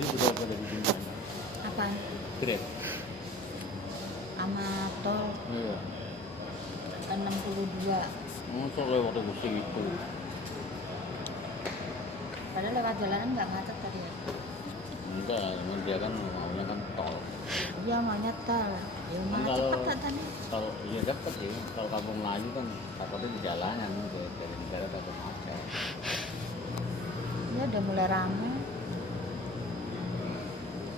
Jadi berapa dari jumlahnya? Apaan? Grab. Sama tol Iya. 62. Masa lewat ke situ? Padahal lewat jalanan nggak macet tadi ya. Enggak, emang dia kan maunya kan tol. Iya maunya tol. Ya Kan malah kalau cepet katanya. kalau iya cepet sih. Kalau Kampung Melayu kan takutnya di jalanan dari negara takut macet. Ya udah mulai rame.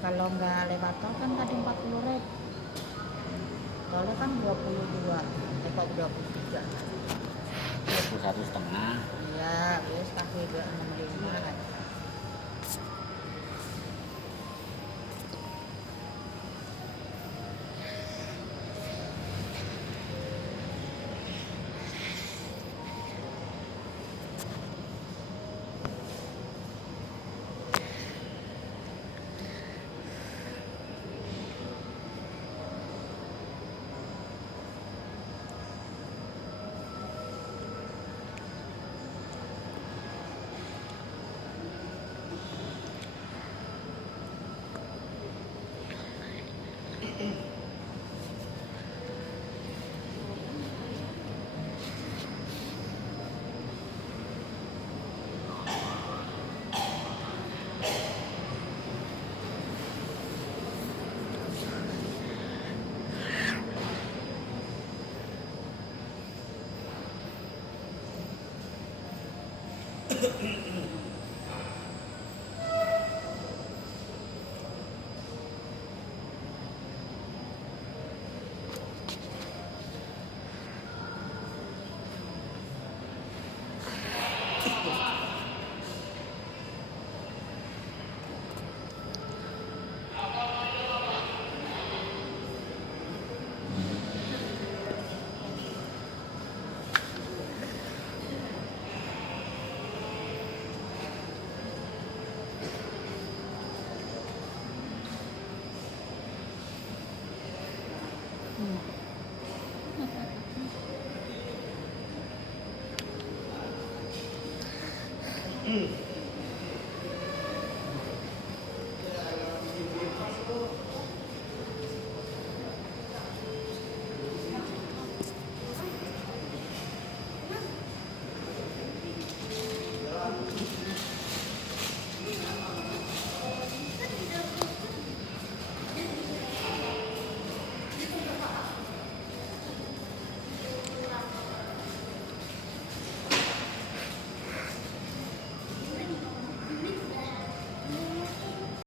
Kalau nggak lewat tol kan tadi 40.000. Tolnya kan 22. Kok 23. 21,5. Iya, wis kasih 265 kan.